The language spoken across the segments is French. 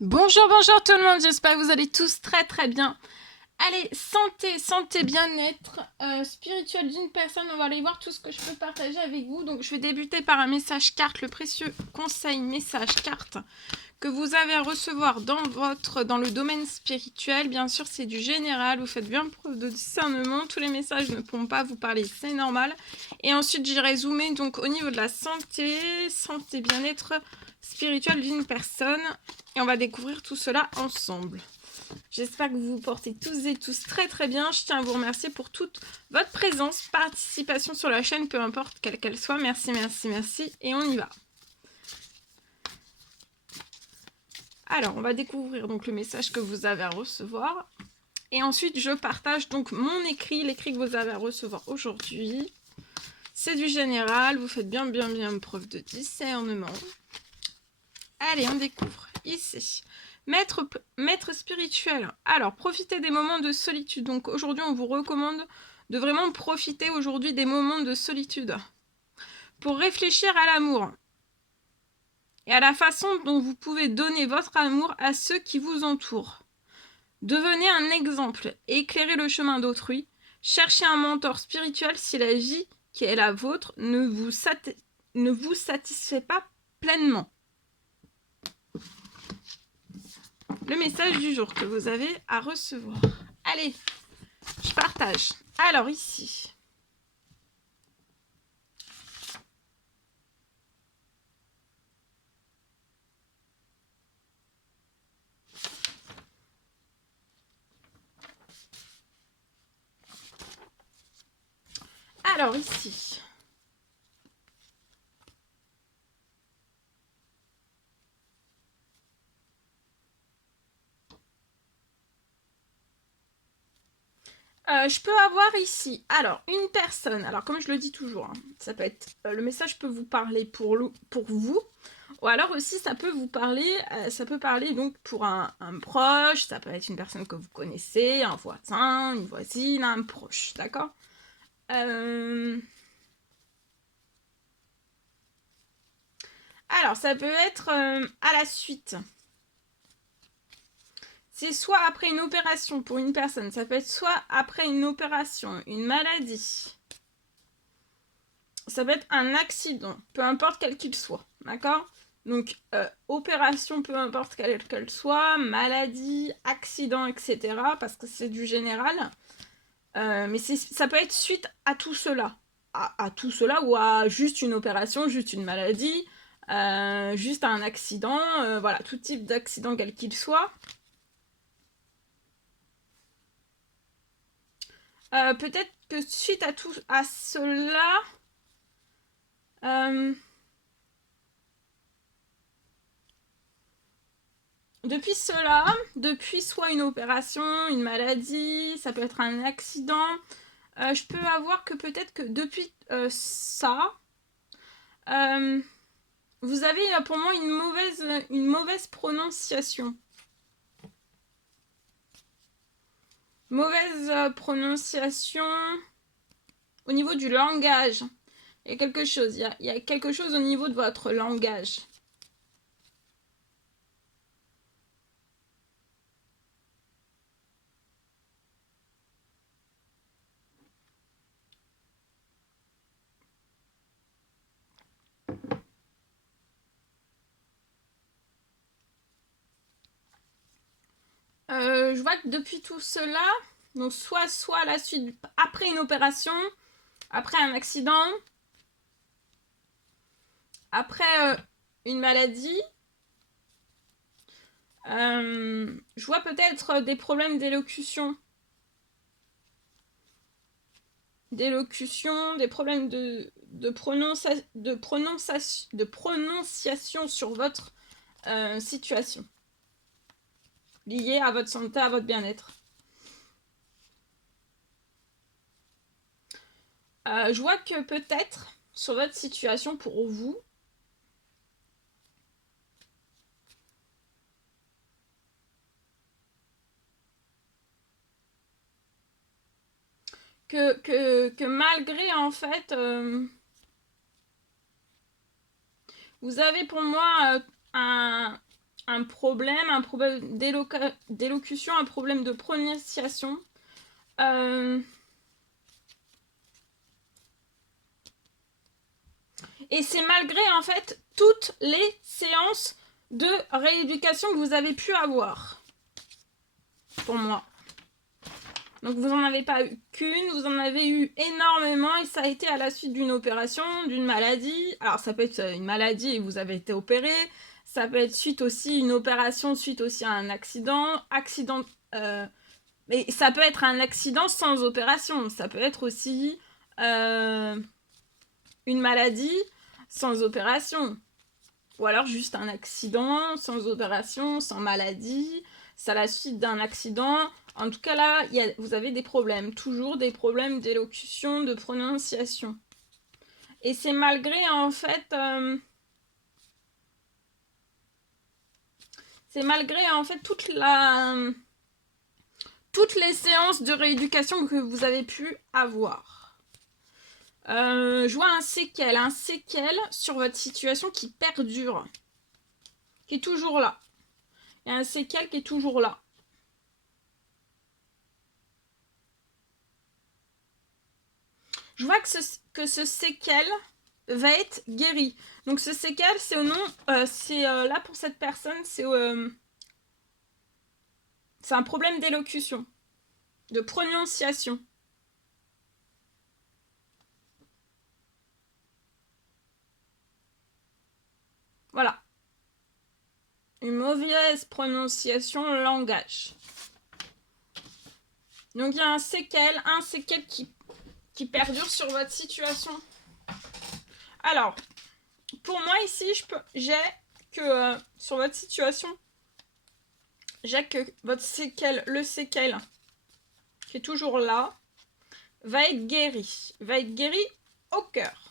Bonjour, bonjour tout le monde, j'espère que vous allez tous très très bien. Allez, santé, bien-être spirituel d'une personne, on va aller voir tout ce que je peux partager avec vous. Donc je vais débuter par un message carte, le précieux conseil message carte que vous avez à recevoir dans le domaine spirituel. Bien sûr, c'est du général, vous faites bien preuve de discernement, tous les messages ne pourront pas vous parler, c'est normal. Et ensuite, j'irai zoomer donc au niveau de la santé, bien-être spirituel d'une personne. Et on va découvrir tout cela ensemble. J'espère que vous vous portez tous et tous très très bien. Je tiens à vous remercier pour toute votre présence, participation sur la chaîne, peu importe quelle qu'elle soit. Merci, merci, merci. Et on y va. Alors, on va découvrir donc le message que vous avez à recevoir. Et ensuite, je partage donc mon écrit, l'écrit que vous avez à recevoir aujourd'hui. C'est du général, vous faites bien preuve de discernement. Allez, on découvre ici. Maître spirituel. Alors, profitez des moments de solitude. Donc aujourd'hui, on vous recommande de vraiment profiter aujourd'hui des moments de solitude pour réfléchir à l'amour et à la façon dont vous pouvez donner votre amour à ceux qui vous entourent. Devenez un exemple et éclairez le chemin d'autrui. Cherchez un mentor spirituel si la vie qui est la vôtre ne vous satisfait pas pleinement. Le message du jour que vous avez à recevoir. Allez, je partage. Alors ici. Alors ici. Je peux avoir ici, alors, une personne, alors comme je le dis toujours, hein, ça peut être, le message peut vous parler pour vous, ou alors aussi ça peut vous parler, ça peut parler donc pour un proche, ça peut être une personne que vous connaissez, un voisin, une voisine, un proche, d'accord. Alors, ça peut être à la suite. C'est soit après une opération pour une personne, ça peut être soit après une opération, une maladie. Ça peut être un accident, peu importe quel qu'il soit, d'accord. Donc, opération, peu importe quelle qu'elle soit, maladie, accident, etc. Parce que c'est du général. Mais ça peut être suite à tout cela. À tout cela ou à juste une opération, juste une maladie, juste un accident. Voilà, tout type d'accident quel qu'il soit. Peut-être que suite à tout à cela... depuis cela, depuis soit une opération, une maladie, ça peut être un accident, je peux avoir que peut-être que depuis ça, vous avez pour moi une mauvaise prononciation. Mauvaise prononciation au niveau du langage. Il y a quelque chose, il y a quelque chose au niveau de votre langage. Je vois que depuis tout cela, donc soit à la suite, après une opération, après un accident, après une maladie, je vois peut-être des problèmes d'élocution. Des problèmes de prononciation sur votre situation. Liée à votre santé, à votre bien-être. Je vois que peut-être, sur votre situation pour vous, que malgré en fait, vous avez pour moi un problème d'élocution, un problème de prononciation. Et c'est malgré en fait toutes les séances de rééducation que vous avez pu avoir. Pour moi. Donc vous n'en avez pas eu qu'une, vous en avez eu énormément et ça a été à la suite d'une opération, d'une maladie. Alors ça peut être une maladie et vous avez été opéré, ça peut être suite aussi une opération, suite aussi à un accident, mais ça peut être un accident sans opération, ça peut être aussi une maladie sans opération. Ou alors juste un accident sans opération, sans maladie, c'est à la suite d'un accident. En tout cas là, vous avez des problèmes, toujours des problèmes d'élocution, de prononciation. Et c'est malgré en fait... c'est malgré en fait toutes les séances de rééducation que vous avez pu avoir. Je vois un séquel sur votre situation qui perdure, qui est toujours là. Il y a un séquel qui est toujours là. Je vois que ce séquel va être guéri. Donc ce séquel, c'est au nom... là pour cette personne, c'est un problème d'élocution, de prononciation. Voilà. Une mauvaise prononciation langage. Donc il y a un séquel qui perdure sur votre situation. Alors, pour moi ici, j'ai que sur votre situation, j'ai que votre séquel, le séquel qui est toujours là, va être guéri au cœur.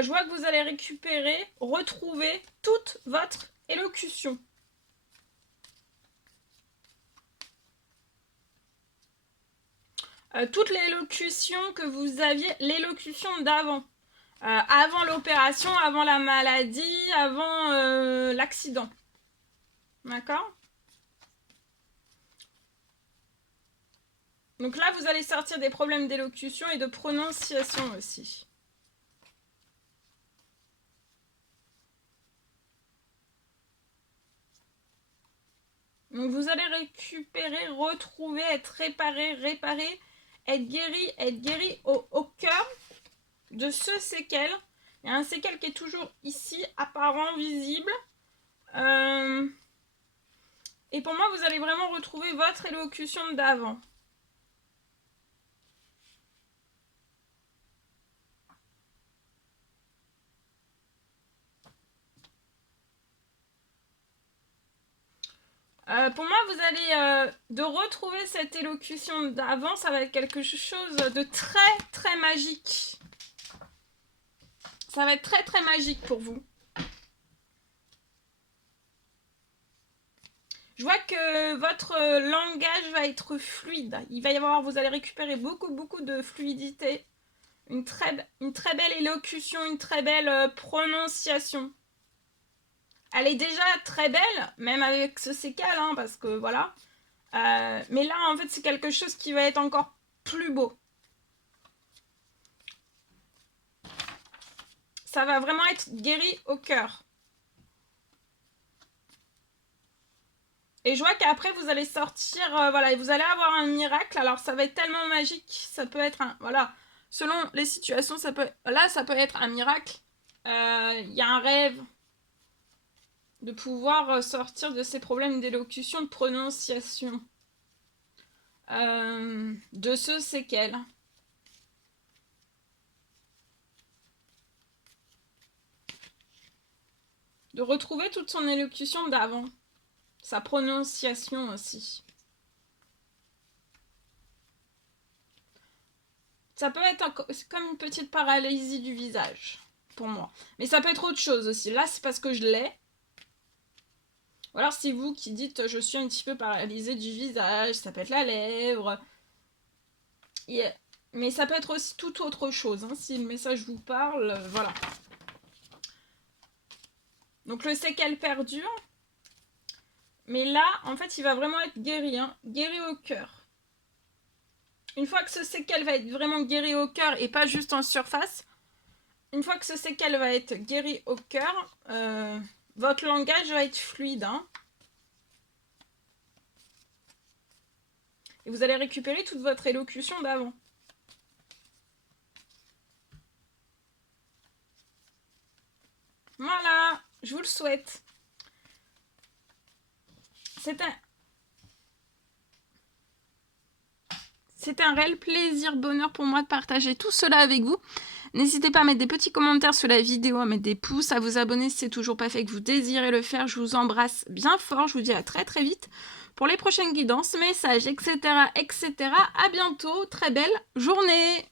Je vois que vous allez retrouver toute votre élocution. Toute l'élocution que vous aviez, l'élocution d'avant. Avant l'opération, avant la maladie, avant l'accident. D'accord ? Donc là, vous allez sortir des problèmes d'élocution et de prononciation aussi. Donc vous allez récupérer, retrouver, être réparé, être guéri au cœur de ce séquel. Il y a un séquel qui est toujours ici, apparent, visible. Et pour moi, vous allez vraiment retrouver votre élocution d'avant. Pour moi, vous allez de retrouver cette élocution d'avant, ça va être quelque chose de très très magique. Ça va être très très magique pour vous. Je vois que votre langage va être fluide. Il va y avoir, vous allez récupérer beaucoup de fluidité. Une très belle élocution, une très belle prononciation. Elle est déjà très belle, même avec ce séquel, hein, parce que voilà. Mais là, en fait, c'est quelque chose qui va être encore plus beau. Ça va vraiment être guéri au cœur. Et je vois qu'après, vous allez sortir, voilà, et vous allez avoir un miracle. Alors, ça va être tellement magique. Ça peut être un, voilà, selon les situations, ça peut être un miracle. Il y a un rêve de pouvoir sortir de ces problèmes d'élocution, de prononciation. De ce séquel. De retrouver toute son élocution d'avant. Sa prononciation aussi. Ça peut être comme une petite paralysie du visage, pour moi. Mais ça peut être autre chose aussi. Là, c'est parce que je l'ai. Ou alors, c'est vous qui dites « je suis un petit peu paralysée du visage », ça peut être la lèvre. Mais ça peut être aussi tout autre chose, hein, si le message vous parle, voilà. Donc le séquelle perdure. Mais là, en fait, il va vraiment être guéri, hein, guéri au cœur. Une fois que ce séquelle va être vraiment guéri au cœur et pas juste en surface, une fois que ce séquelle va être guéri au cœur, votre langage va être fluide, hein. Et vous allez récupérer toute votre élocution d'avant. Voilà, je vous le souhaite. C'est un réel plaisir, bonheur pour moi de partager tout cela avec vous. N'hésitez pas à mettre des petits commentaires sur la vidéo, à mettre des pouces, à vous abonner si c'est toujours pas fait que vous désirez le faire. Je vous embrasse bien fort, je vous dis à très très vite pour les prochaines guidances, messages, etc. etc. À bientôt, très belle journée.